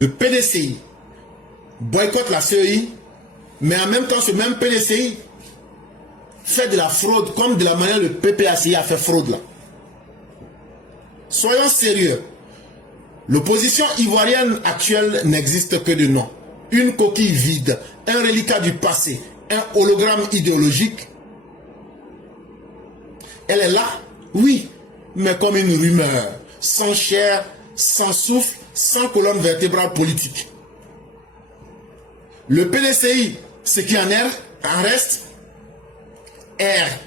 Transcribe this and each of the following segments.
Le PDCI boycotte la CEI, mais en même temps, ce même PDCI fait de la fraude, comme de la manière le PPACI a fait fraude là. Soyons sérieux. L'opposition ivoirienne actuelle n'existe que de nom. Une coquille vide, un reliquat du passé, un hologramme idéologique. Elle est là, oui, mais comme une rumeur, sans chair, sans souffle, sans colonne vertébrale politique. Le PDCI, ce qui en reste, erre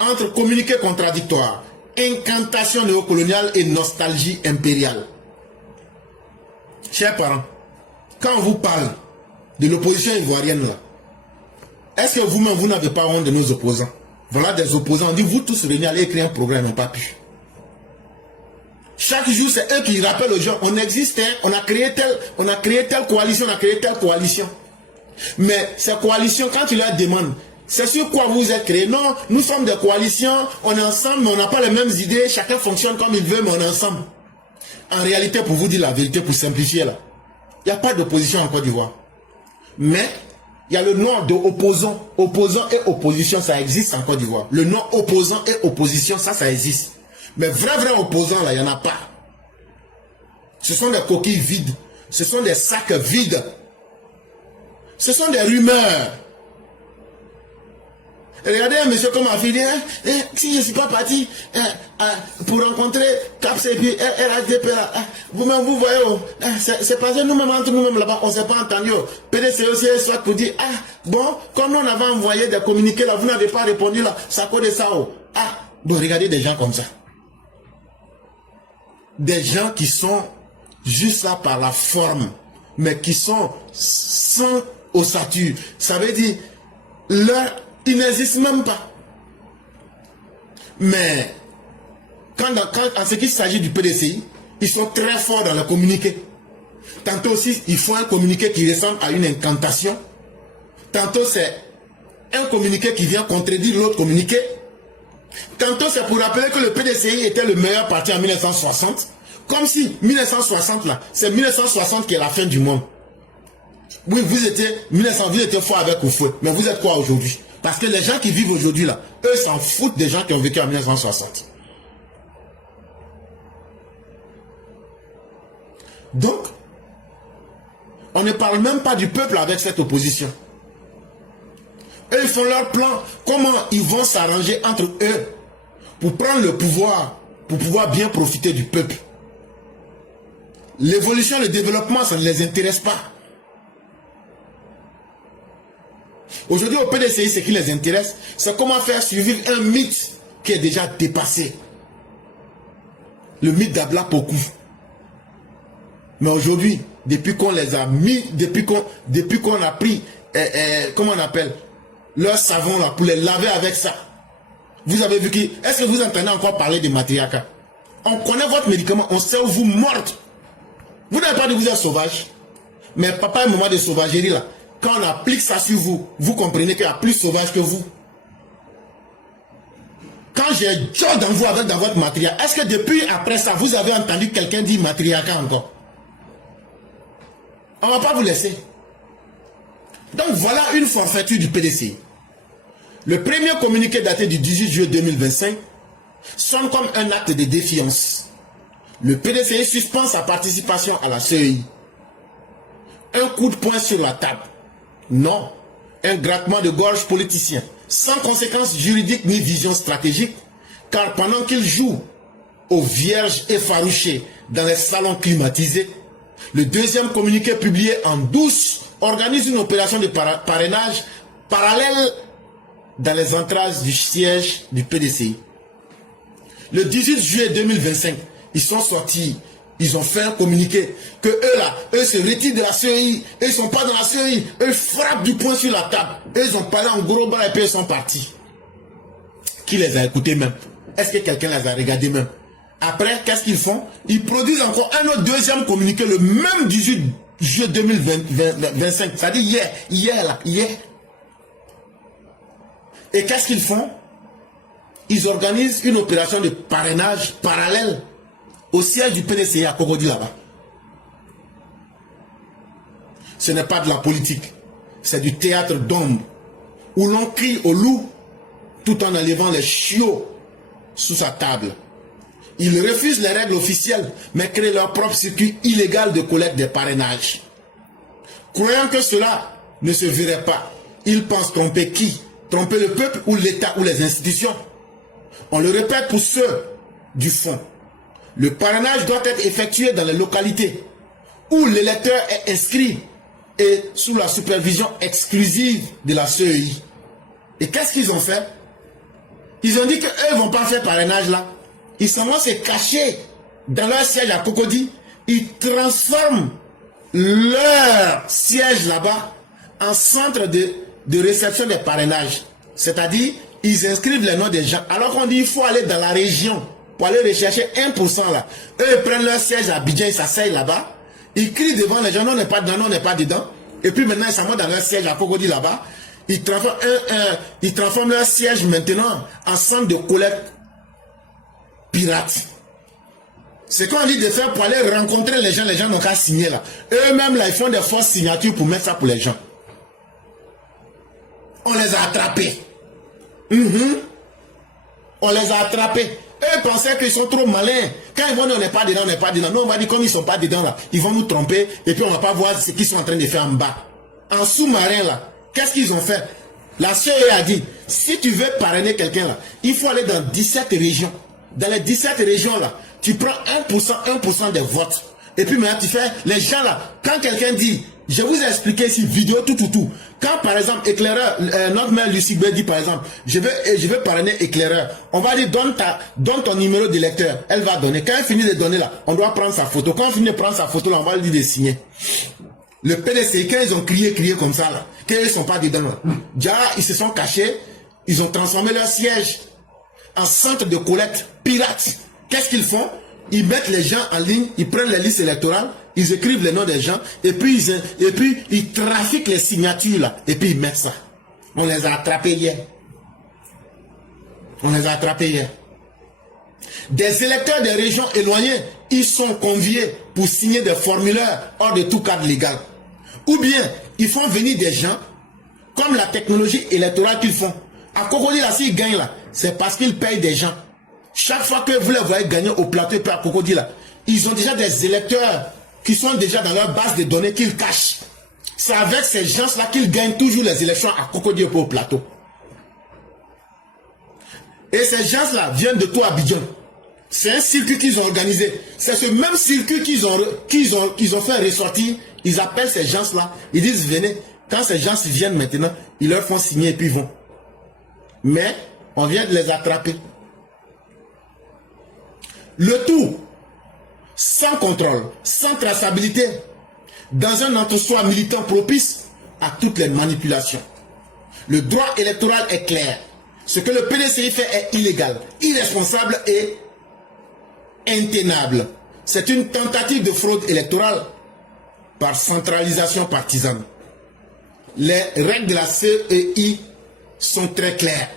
entre communiqués contradictoires, incantation néocoloniale et nostalgie impériale. Chers parents, quand on vous parle de l'opposition ivoirienne là, est-ce que vous-même vous n'avez pas honte de nos opposants? Voilà des opposants, on dit vous tous réunis allez écrire un programme, ils n'ont pas pu. Chaque jour c'est eux qui rappellent aux gens, on existe, hein, on a créé telle coalition, on a créé telle coalition. Mais ces coalitions, quand tu leur demandes, c'est sur quoi vous êtes créés? Non, nous sommes des coalitions, on est ensemble, mais on n'a pas les mêmes idées, chacun fonctionne comme il veut, mais on est ensemble. En réalité, pour vous dire la vérité, pour simplifier là, il n'y a pas d'opposition en Côte d'Ivoire. Mais il y a le nom de opposant. Opposant et opposition, ça existe en Côte d'Ivoire. Le nom opposant et opposition, ça existe. Mais vrai opposant là, il n'y en a pas. Ce sont des coquilles vides. Ce sont des sacs vides. Ce sont des rumeurs. Regardez un monsieur comme a fait dit, si je ne suis pas parti pour rencontrer CAPS et puis RHDP là, vous-même vous voyez, c'est parce que nous-mêmes entre nous-mêmes là-bas, on ne s'est pas entendu. PDC aussi soit pour dire, bon, comme nous on avait envoyé des communiqués là, vous n'avez pas répondu là, ça cause de ça. Bon, regardez des gens comme ça. Des gens qui sont juste là par la forme, mais qui sont sans ossature. Ça veut dire, ils n'existent même pas. Mais en ce qui s'agit du PDCI, ils sont très forts dans le communiqué. Tantôt aussi, ils font un communiqué qui ressemble à une incantation. Tantôt, c'est un communiqué qui vient contredire l'autre communiqué. Tantôt, c'est pour rappeler que le PDCI était le meilleur parti en 1960. Comme si 1960 là, c'est 1960 qui est la fin du monde. Oui, vous étiez fort avec le feu. Mais vous êtes quoi aujourd'hui? Parce que les gens qui vivent aujourd'hui là, eux s'en foutent des gens qui ont vécu en 1960. Donc, on ne parle même pas du peuple avec cette opposition. Eux, ils font leur plan, comment ils vont s'arranger entre eux pour prendre le pouvoir, pour pouvoir bien profiter du peuple. L'évolution, le développement, ça ne les intéresse pas. Aujourd'hui, au PDCI, ce qui les intéresse, c'est comment faire survivre un mythe qui est déjà dépassé. Le mythe d'Abla Pokou. Mais aujourd'hui, depuis qu'on les a mis, depuis qu'on a pris, comment on appelle, leur savon là, pour les laver avec ça. Vous avez vu qui? Est-ce que vous entendez encore parler de matriarcat? On connaît votre médicament, on sait où vous morte. Vous n'avez pas dit que vous êtes sauvage. Mais papa, un moment de sauvagerie là. Quand on applique ça sur vous, vous comprenez qu'il y a plus sauvage que vous. Quand j'ai Dieu dans vous avec dans votre matriarcat, est-ce que depuis après ça, vous avez entendu quelqu'un dire matriarcat encore? On ne va pas vous laisser. Donc voilà une forfaiture du PDCI. Le premier communiqué daté du 18 juillet 2025 sonne comme un acte de défiance. Le PDCI suspend sa participation à la CEI. Un coup de poing sur la table. Non, un grattement de gorge politicien, sans conséquences juridiques ni vision stratégique, car pendant qu'il joue aux vierges effarouchées dans les salons climatisés, le deuxième communiqué publié en douce organise une opération de parrainage parallèle dans les entrailles du siège du PDCI. Le 18 juillet 2025, ils sont sortis. Ils ont fait un communiqué que eux se retirent de la CEI. Eux, ils ne sont pas dans la CEI. Eux frappent du poing sur la table. Eux, ils ont parlé en gros bras et puis ils sont partis. Qui les a écoutés même? Est-ce que quelqu'un les a regardés même? Après, qu'est-ce qu'ils font? Ils produisent encore un autre deuxième communiqué le même 18 juillet 2025. C'est-à-dire hier. Et qu'est-ce qu'ils font? Ils organisent une opération de parrainage parallèle au siège du PDCI à Cocody là-bas. ce n'est pas de la politique. C'est du théâtre d'ombre, où l'on crie au loup tout en enlevant les chiots sous sa table. Ils refusent les règles officielles, mais créent leur propre circuit illégal de collecte des parrainages. Croyant que cela ne se verrait pas, ils pensent tromper qui? Tromper le peuple ou l'État ou les institutions? On le répète pour ceux du fond. Le parrainage doit être effectué dans les localités où l'électeur est inscrit et sous la supervision exclusive de la CEI. Et qu'est-ce qu'ils ont fait? Ils ont dit qu'eux ne vont pas faire parrainage là. Ils s'en vont se cacher dans leur siège à Cocody. Ils transforment leur siège là-bas en centre de réception des parrainages. C'est-à-dire, ils inscrivent les noms des gens. Alors qu'on dit qu'il faut aller dans la région pour aller rechercher 1% là. Eux, ils prennent leur siège à Abidjan, ils s'asseyent là-bas. Ils crient devant les gens, non, on n'est pas dedans, non, on n'est pas dedans. Et puis maintenant, ils s'en vont dans leur siège à Cocody là-bas. Ils transforment leur siège maintenant en centre de collecte pirate. C'est qu'on dit de faire pour aller rencontrer les gens n'ont qu'à signer là. Eux-mêmes là, ils font des fausses signatures pour mettre ça pour les gens. On les a attrapés. On les a attrapés. Eux pensaient qu'ils sont trop malins. Quand ils vont dire on n'est pas dedans, on n'est pas dedans. Non, on va dire comme ils ne sont pas dedans là, ils vont nous tromper et puis on ne va pas voir ce qu'ils sont en train de faire en bas. En sous-marin là, qu'est-ce qu'ils ont fait? La CEI a dit, si tu veux parrainer quelqu'un là, il faut aller dans 17 régions. Dans les 17 régions là, tu prends 1% des votes. Et puis maintenant tu fais, les gens là, quand quelqu'un dit, je vous ai expliqué ici, vidéo, tout. Quand par exemple, éclaireur, notre mère Lucie B dit par exemple, je veux parrainer éclaireur. On va dire, donne ton numéro d'électeur. Elle va donner. Quand elle finit de donner là, on doit prendre sa photo. Quand elle finit de prendre sa photo là, on va lui dire de signer. Le PDC, quand ils ont crié comme ça là, qu'ils ne sont pas dedans là, déjà ils se sont cachés, ils ont transformé leur siège en centre de collecte pirate. Qu'est-ce qu'ils font? Ils mettent les gens en ligne, ils prennent les listes électorales, ils écrivent les noms des gens, et puis ils trafiquent les signatures là, et puis ils mettent ça. On les a attrapés hier. On les a attrapés hier. Des électeurs des régions éloignées, ils sont conviés pour signer des formulaires hors de tout cadre légal. Ou bien, ils font venir des gens, comme la technologie électorale qu'ils font. À Cocody, là, s'ils gagnent là, c'est parce qu'ils payent des gens. Chaque fois que vous les voyez gagner au plateau et puis à Cocody, là, ils ont déjà des électeurs qui sont déjà dans leur base de données qu'ils cachent. C'est avec ces gens-là qu'ils gagnent toujours les élections à Cocody et puis au plateau. Et ces gens-là viennent de tout Abidjan. C'est un circuit qu'ils ont organisé. C'est ce même circuit qu'ils ont fait ressortir. Ils appellent ces gens-là. Ils disent, venez. Quand ces gens viennent maintenant, ils leur font signer et puis ils vont. Mais, on vient de les attraper. Le tout, sans contrôle, sans traçabilité, dans un entre-soi militant propice à toutes les manipulations. Le droit électoral est clair. Ce que le PDCI fait est illégal, irresponsable et intenable. C'est une tentative de fraude électorale par centralisation partisane. Les règles de la CEI sont très claires.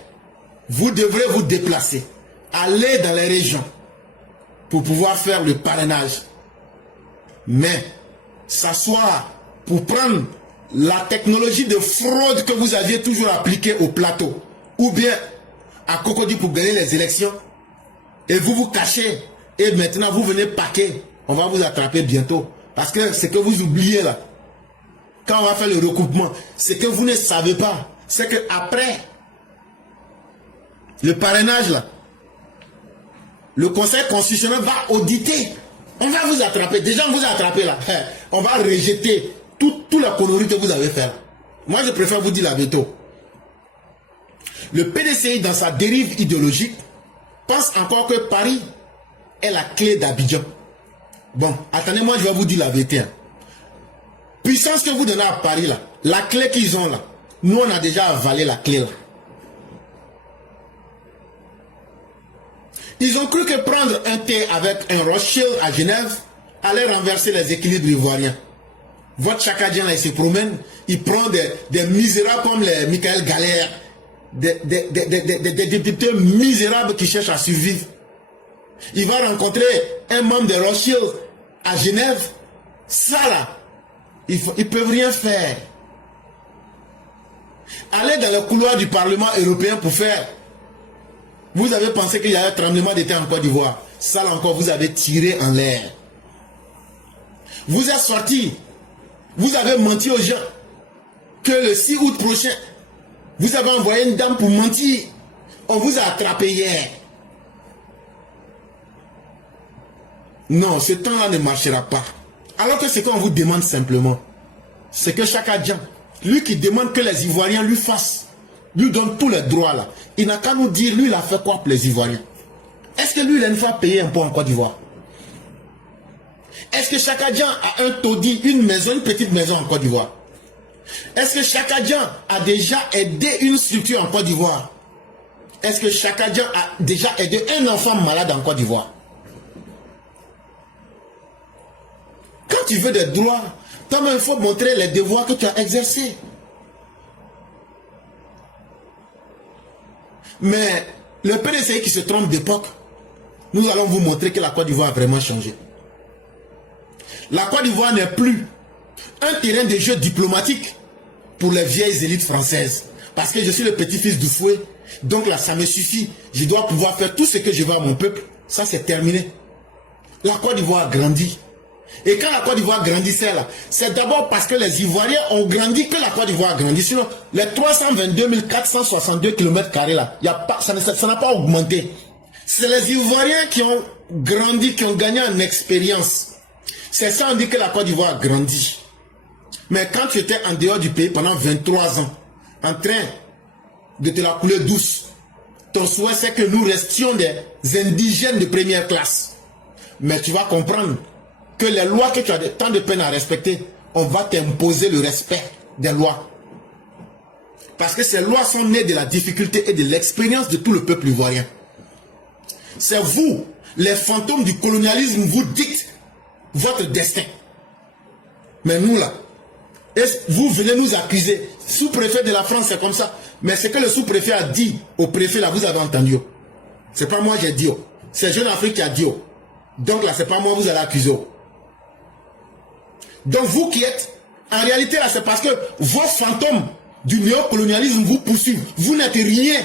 Vous devrez vous déplacer, aller dans les régions pour pouvoir faire le parrainage. Mais s'asseoir pour prendre la technologie de fraude que vous aviez toujours appliquée au plateau, ou bien à Cocody pour gagner les élections, et vous vous cachez, et maintenant vous venez paquer, on va vous attraper bientôt. Parce que ce que vous oubliez là, quand on va faire le recoupement, ce que vous ne savez pas, c'est que après le parrainage là, le Conseil constitutionnel va auditer. On va vous attraper. Déjà on vous a attrapé là. On va rejeter toute la connerie que vous avez fait là. Moi je préfère vous dire la vérité. Le PDCI dans sa dérive idéologique pense encore que Paris est la clé d'Abidjan. Bon, attendez, moi je vais vous dire la vérité. Hein. Puissance que vous donnez à Paris là, la clé qu'ils ont là, nous on a déjà avalé la clé là. Ils ont cru que prendre un thé avec un Rothschild à Genève allait renverser les équilibres ivoiriens. Votre Chakadien là, il se promène, il prend des misérables comme les Michael Galère, des députés misérables qui cherchent à survivre. Il va rencontrer un membre de Rothschild à Genève. Ça là, Ils peuvent rien faire. Allez dans le couloir du Parlement européen pour faire. Vous avez pensé qu'il y a un tremblement de terre en Côte d'Ivoire. Ça là encore, vous avez tiré en l'air. Vous êtes sortis. Vous avez menti aux gens que le 6 août prochain, vous avez envoyé une dame pour mentir. On vous a attrapé hier. Non, ce temps-là ne marchera pas. Alors que ce qu'on vous demande simplement, c'est que chaque agent, lui qui demande que les Ivoiriens lui fassent, lui donne tous les droits là. Il n'a qu'à nous dire, lui il a fait quoi pour les Ivoiriens? Est-ce que lui il a une fois payé un impôt en Côte d'Ivoire? Est-ce que chaque agent a un taudis, une maison, une petite maison en Côte d'Ivoire? Est-ce que chaque agent a déjà aidé une structure en Côte d'Ivoire? Est-ce que chaque agent a déjà aidé un enfant malade en Côte d'Ivoire? Quand tu veux des droits, toi-même il faut montrer les devoirs que tu as exercés. Mais le PDCI qui se trompe d'époque, nous allons vous montrer que la Côte d'Ivoire a vraiment changé. La Côte d'Ivoire n'est plus un terrain de jeu diplomatique pour les vieilles élites françaises. Parce que je suis le petit-fils du fouet, donc là ça me suffit. Je dois pouvoir faire tout ce que je veux à mon peuple. Ça c'est terminé. La Côte d'Ivoire a grandi. Et quand la Côte d'Ivoire grandissait là, c'est d'abord parce que les Ivoiriens ont grandi que la Côte d'Ivoire a grandi. Sinon, les 322 462 km² là, ça n'a pas augmenté. C'est les Ivoiriens qui ont grandi, qui ont gagné en expérience. C'est ça on dit que la Côte d'Ivoire a grandi. Mais quand tu étais en dehors du pays pendant 23 ans, en train de te la couler douce, ton souhait c'est que nous restions des indigènes de première classe. Mais tu vas comprendre que les lois que tu as tant de peine à respecter, on va t'imposer le respect des lois. Parce que ces lois sont nées de la difficulté et de l'expérience de tout le peuple ivoirien. C'est vous, les fantômes du colonialisme, vous dictent votre destin. Mais nous là, vous venez nous accuser. Sous-préfet de la France, c'est comme ça. Mais ce que le sous-préfet a dit au préfet là, vous avez entendu. C'est pas moi j'ai dit. C'est Jeune Afrique qui a dit. Donc là, c'est pas moi, vous allez accuser. Donc vous qui êtes, en réalité là, c'est parce que vos fantômes du néocolonialisme vous poursuivent. Vous n'êtes rien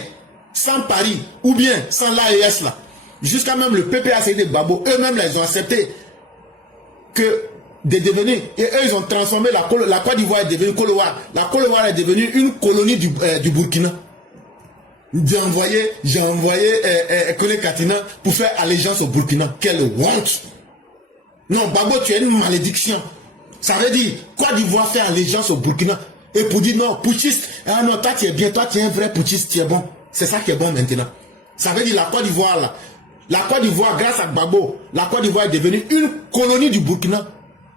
sans Paris ou bien sans l'AES là. Jusqu'à même le PPAC des Babo, eux-mêmes là, ils ont accepté que de devenir, et eux ils ont transformé la Côte d'Ivoire est devenue Côte-d'Ivoire. La Côte-d'Ivoire est devenue une colonie du Burkina. J'ai envoyé Kone Katina pour faire allégeance au Burkina. Quelle honte! Non, Babo, tu es une malédiction. Ça veut dire, Côte d'Ivoire fait allégeance au Burkina. Et pour dire non, putschiste, ah non, toi tu es bien, toi tu es un vrai putschiste, tu es bon. C'est ça qui est bon maintenant. Ça veut dire la Côte d'Ivoire là. La Côte d'Ivoire, grâce à Gbagbo, la Côte d'Ivoire est devenue une colonie du Burkina,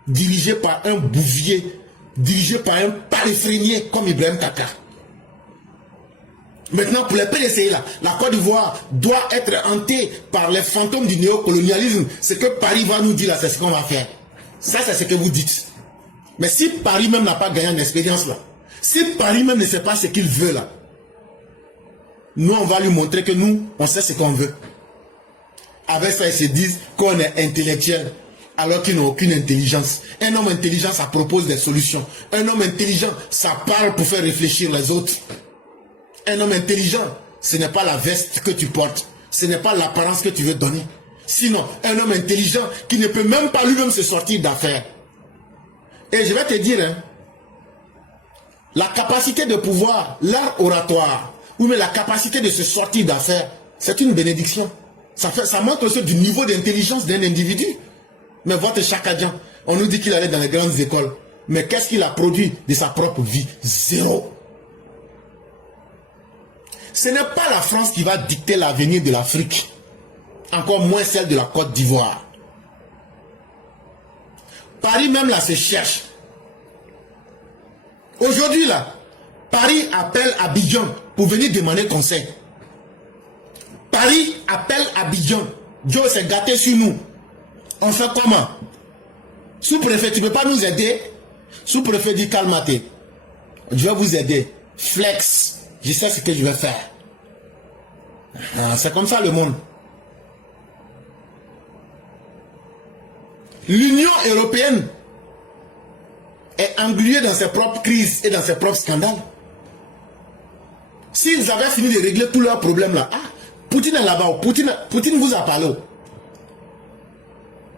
dirigée par un bouvier, dirigée par un paléphrénier comme Ibrahim Kaka. Maintenant, pour les PDCI là, la Côte d'Ivoire doit être hantée par les fantômes du néocolonialisme. Ce que Paris va nous dire là, c'est ce qu'on va faire. Ça, c'est ce que vous dites. Mais si Paris même n'a pas gagné en expérience là, si Paris même ne sait pas ce qu'il veut là, nous, on va lui montrer que nous, on sait ce qu'on veut. Avec ça, ils se disent qu'on est intellectuel, alors qu'ils n'ont aucune intelligence. Un homme intelligent, ça propose des solutions. Un homme intelligent, ça parle pour faire réfléchir les autres. Un homme intelligent, ce n'est pas la veste que tu portes. Ce n'est pas l'apparence que tu veux donner. Sinon, un homme intelligent qui ne peut même pas lui-même se sortir d'affaires. Et je vais te dire, hein, la capacité de pouvoir, l'art oratoire, ou même la capacité de se sortir d'affaires, c'est une bénédiction. Ça montre aussi du niveau d'intelligence d'un individu. Mais votre Chakadjan, on nous dit qu'il allait dans les grandes écoles. Mais qu'est-ce qu'il a produit de sa propre vie? Zéro. Ce n'est pas la France qui va dicter l'avenir de l'Afrique. Encore moins celle de la Côte d'Ivoire. Paris même là se cherche. Aujourd'hui là, Paris appelle Abidjan pour venir demander conseil. Paris appelle Abidjan. Dieu s'est gâté sur nous. On fait comment? Sous-préfet, tu ne peux pas nous aider? Sous-préfet dit calme-toi. Je vais vous aider. Flex. Je sais ce que je vais faire. C'est comme ça le monde. L'Union européenne est englué dans ses propres crises et dans ses propres scandales. S'ils avaient fini de régler tous leurs problèmes là, Poutine est là-bas, Poutine vous a parlé.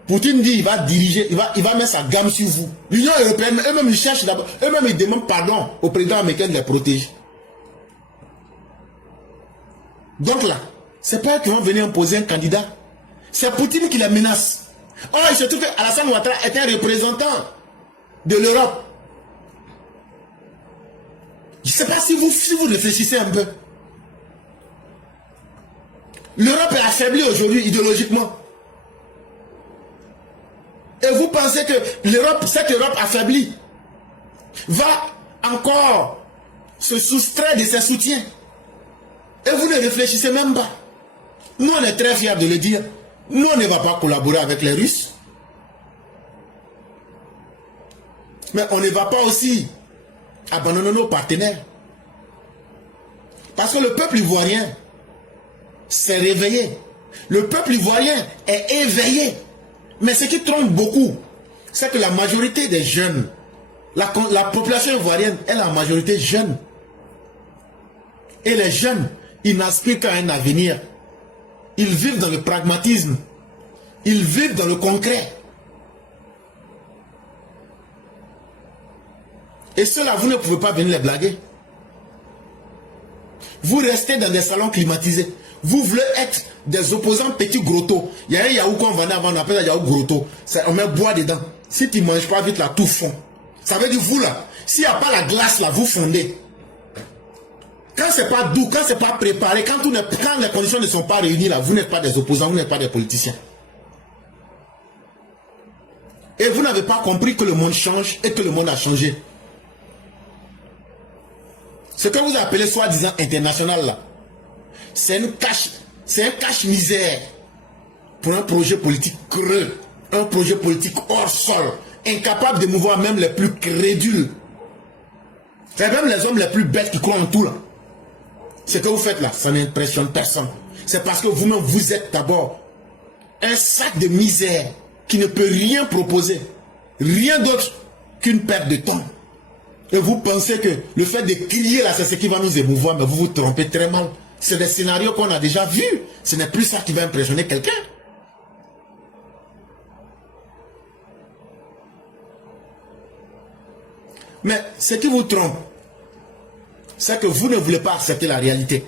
Poutine dit il va diriger, il va mettre sa gamme sur vous. L'Union européenne, eux-mêmes ils cherchent d'abord, eux-mêmes ils demandent pardon au président américain de les protéger. Donc là, c'est pas eux qui vont venir imposer un candidat. C'est Poutine qui les menace. Oh, il se trouve qu'Alassane Ouattara est un représentant de l'Europe. Je ne sais pas si vous réfléchissez un peu. L'Europe est affaiblie aujourd'hui idéologiquement. Et vous pensez que cette Europe affaiblie, va encore se soustraire de ses soutiens. Et vous ne réfléchissez même pas. Nous, on est très fiers de le dire. Nous, on ne va pas collaborer avec les Russes. Mais on ne va pas aussi abandonner nos partenaires. Parce que le peuple ivoirien s'est réveillé. Le peuple ivoirien est éveillé. Mais ce qui trompe beaucoup, c'est que la majorité des jeunes, la population ivoirienne est la majorité jeune. Et les jeunes, ils n'aspirent qu'à un avenir. Ils vivent dans le pragmatisme. Ils vivent dans le concret. Et ceux-là, vous ne pouvez pas venir les blaguer. Vous restez dans des salons climatisés. Vous voulez être des opposants petits grottos. Il y a un yaourt qu'on vendait avant, on appelle ça yaourt grotto. On met bois dedans. Si tu ne manges pas vite, là, tout fond. Ça veut dire, vous là, s'il n'y a pas la glace là, vous fondez. Quand c'est pas doux, quand c'est pas préparé, quand les conditions ne sont pas réunies là, vous n'êtes pas des opposants, vous n'êtes pas des politiciens. Et vous n'avez pas compris que le monde change et que le monde a changé. Ce que vous appelez soi-disant international là, c'est un cache-misère pour un projet politique creux, un projet politique hors sol, incapable de mouvoir même les plus crédules. C'est même les hommes les plus bêtes qui croient en tout là. Ce que vous faites là, ça n'impressionne personne. C'est parce que vous-même, vous êtes d'abord un sac de misère qui ne peut rien proposer. Rien d'autre qu'une perte de temps. Et vous pensez que le fait de crier là, c'est ce qui va nous émouvoir, mais vous vous trompez très mal. C'est des scénarios qu'on a déjà vus. Ce n'est plus ça qui va impressionner quelqu'un. Mais ce qui vous trompe, c'est que vous ne voulez pas accepter la réalité.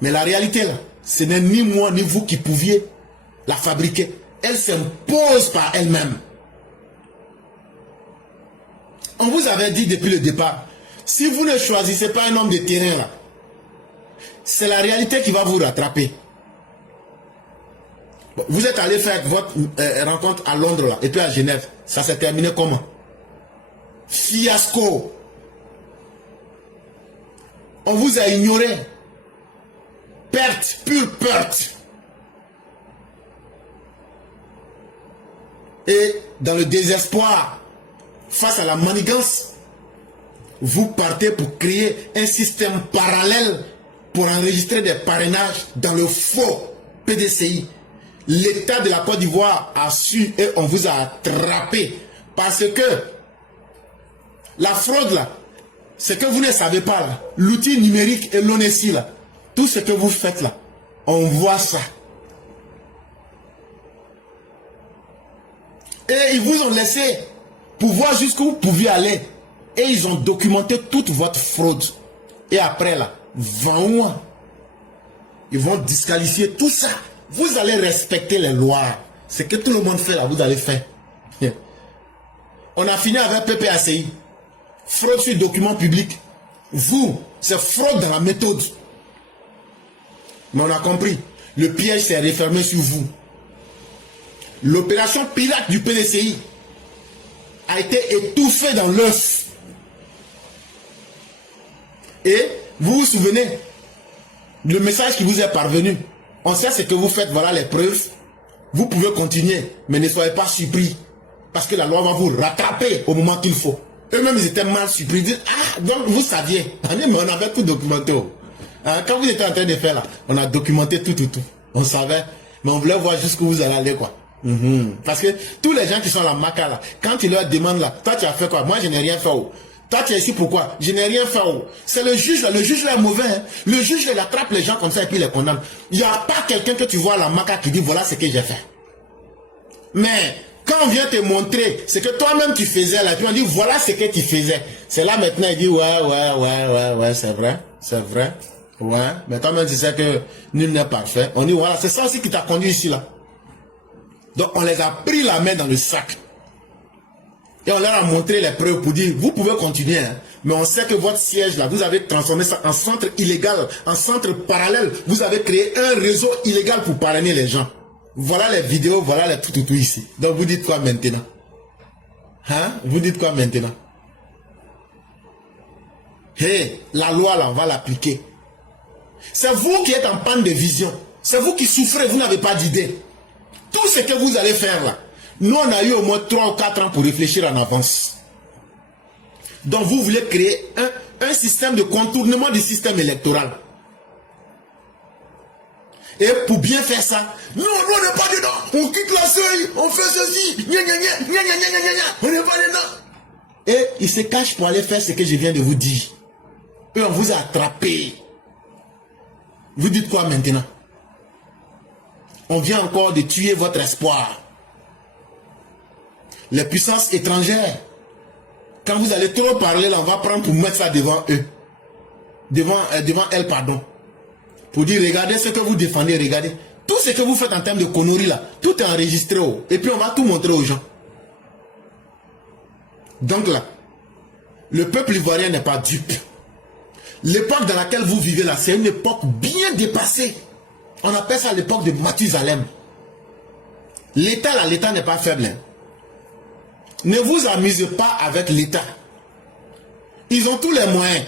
Mais la réalité là, ce n'est ni moi ni vous qui pouviez la fabriquer. Elle s'impose par elle-même. On vous avait dit depuis le départ, si vous ne choisissez pas un homme de terrain là, c'est la réalité qui va vous rattraper. Vous êtes allé faire votre rencontre à Londres là, et puis à Genève. Ça s'est terminé comment? Fiasco. On vous a ignoré. Perte, pure perte. Et dans le désespoir, face à la manigance, vous partez pour créer un système parallèle pour enregistrer des parrainages dans le faux PDCI. L'État de la Côte d'Ivoire a su et on vous a attrapé. Parce que la fraude là, ce que vous ne savez pas là, l'outil numérique et l'ONESI là, tout ce que vous faites là, on voit ça. Et ils vous ont laissé pour voir jusqu'où vous pouviez aller. Et ils ont documenté toute votre fraude. Et après là, 20 mois, ils vont disqualifier tout ça. Vous allez respecter les lois. Ce que tout le monde fait là, vous allez faire. On a fini avec PPACI. Fraude sur documents publics. Vous, c'est fraude dans la méthode. Mais on a compris. Le piège s'est refermé sur vous. L'opération pirate du PDCI a été étouffée dans l'œuf. Et vous vous souvenez, le message qui vous est parvenu. On sait ce que vous faites, voilà les preuves. Vous pouvez continuer, mais ne soyez pas surpris. Parce que la loi va vous rattraper au moment qu'il faut. Eux-mêmes, ils étaient mal surpris. Ils disent, ah, donc vous saviez. Mais on avait tout documenté. Quand vous étiez en train de faire là, on a documenté tout. On savait, mais on voulait voir jusqu'où vous allez aller, quoi. Parce que tous les gens qui sont à la Maca là, quand ils leur demandent là, toi tu as fait quoi? Moi je n'ai rien fait. Oh. Toi tu es ici pourquoi? Je n'ai rien fait. Oh. C'est le juge là est mauvais. Hein. Le juge là, il attrape les gens comme ça et puis il les condamne. Il n'y a pas quelqu'un que tu vois à la Maca qui dit voilà ce que j'ai fait. Mais quand on vient te montrer ce que toi-même tu faisais là, puis on dit voilà ce que tu faisais. C'est là maintenant il dit ouais, c'est vrai. Ouais, mais toi-même tu sais que nul n'est parfait. On dit voilà, c'est ça aussi qui t'a conduit ici là. Donc on les a pris la main dans le sac. Et on leur a montré les preuves pour dire, vous pouvez continuer, hein, mais on sait que votre siège là, vous avez transformé ça en centre illégal, en centre parallèle. Vous avez créé un réseau illégal pour parrainer les gens. Voilà les vidéos, voilà les tout ici. Donc vous dites quoi maintenant? Hein? Vous dites quoi maintenant? Hey, la loi là, on va l'appliquer. C'est vous qui êtes en panne de vision. C'est vous qui souffrez, vous n'avez pas d'idée. Tout ce que vous allez faire là, nous on a eu au moins 3 ou 4 ans pour réfléchir en avance. Donc vous voulez créer un système de contournement du système électoral. Et pour bien faire ça, non, nous on n'est pas dedans, on quitte la seuil, on fait ceci, on n'est pas dedans. Et il se cache pour aller faire ce que je viens de vous dire. Et on vous a attrapé. Vous dites quoi maintenant? On vient encore de tuer votre espoir. Les puissances étrangères, quand vous allez trop parler, là, on va prendre pour mettre ça devant eux. Devant elles, pardon. Pour dire, regardez ce que vous défendez, regardez. Tout ce que vous faites en termes de conneries, là, tout est enregistré. Oh. Et puis on va tout montrer aux gens. Donc là, le peuple ivoirien n'est pas dupe. L'époque dans laquelle vous vivez là, c'est une époque bien dépassée. On appelle ça l'époque de Mathusalem. L'État là, l'État n'est pas faible. Hein. Ne vous amusez pas avec l'État. Ils ont tous les moyens.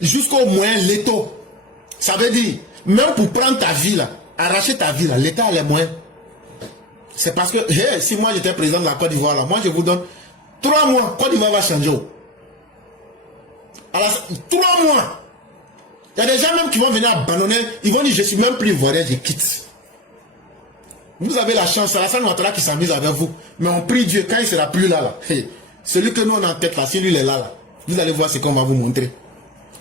Jusqu'aux moyens létaux. Ça veut dire, même pour prendre ta vie là, arracher ta vie là, l'État a les moyens. C'est parce que, hey, si moi j'étais président de la Côte d'Ivoire là, moi je vous donne 3 mois, Côte d'Ivoire va changer. Alors, 3 mois. Il y a des gens même qui vont venir abandonner, ils vont dire je suis même plus ivoirien, je quitte. Vous avez la chance, c'est Alassane Ouattara qui s'amuse avec vous. Mais on prie Dieu, quand il ne sera plus là, hey, celui que nous on a en tête là, si lui il est là, vous allez voir ce qu'on va vous montrer.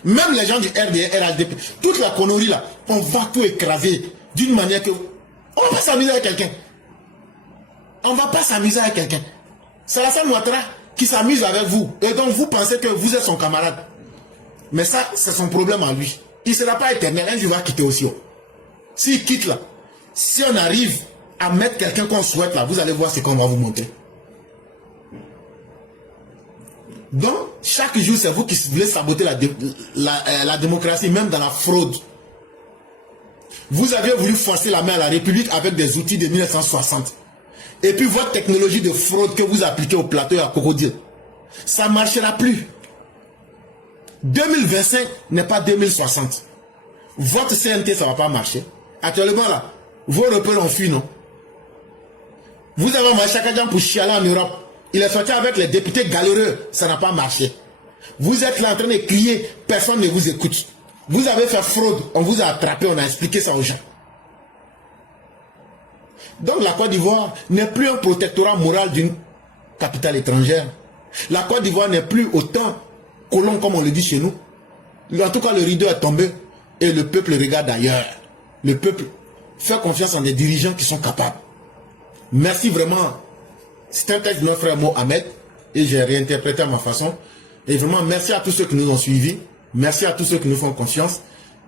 Même les gens du RDR, RHDP, toute la connerie là, on va tout écraser d'une manière que... On ne va pas s'amuser avec quelqu'un. On ne va pas s'amuser avec quelqu'un. C'est Alassane Ouattara qui s'amuse avec vous. Et donc vous pensez que vous êtes son camarade. Mais ça, c'est son problème à lui. Il ne sera pas éternel, un jour il va quitter aussi. S'il quitte là, si on arrive à mettre quelqu'un qu'on souhaite là, vous allez voir ce qu'on va vous montrer. Donc, chaque jour, c'est vous qui voulez saboter la démocratie, même dans la fraude. Vous avez voulu forcer la main à la République avec des outils de 1960. Et puis votre technologie de fraude que vous appliquez au plateau et à Crocodile, ça ne marchera plus. 2025 n'est pas 2060. Votre CNT, ça ne va pas marcher. Actuellement, là, vos repères ont fui, non? Vous avez envoyé Chakadjan pour chialer en Europe. Il est sorti avec les députés galéreux. Ça n'a pas marché. Vous êtes là en train de crier. Personne ne vous écoute. Vous avez fait fraude. On vous a attrapé. On a expliqué ça aux gens. Donc la Côte d'Ivoire n'est plus un protectorat moral d'une capitale étrangère. La Côte d'Ivoire n'est plus autant colon comme on le dit chez nous. En tout cas, le rideau est tombé. Et le peuple regarde ailleurs. Le peuple fait confiance en des dirigeants qui sont capables. Merci vraiment. C'est un texte de notre frère Mohamed et j'ai réinterprété à ma façon. Et vraiment, merci à tous ceux qui nous ont suivis. Merci à tous ceux qui nous font confiance.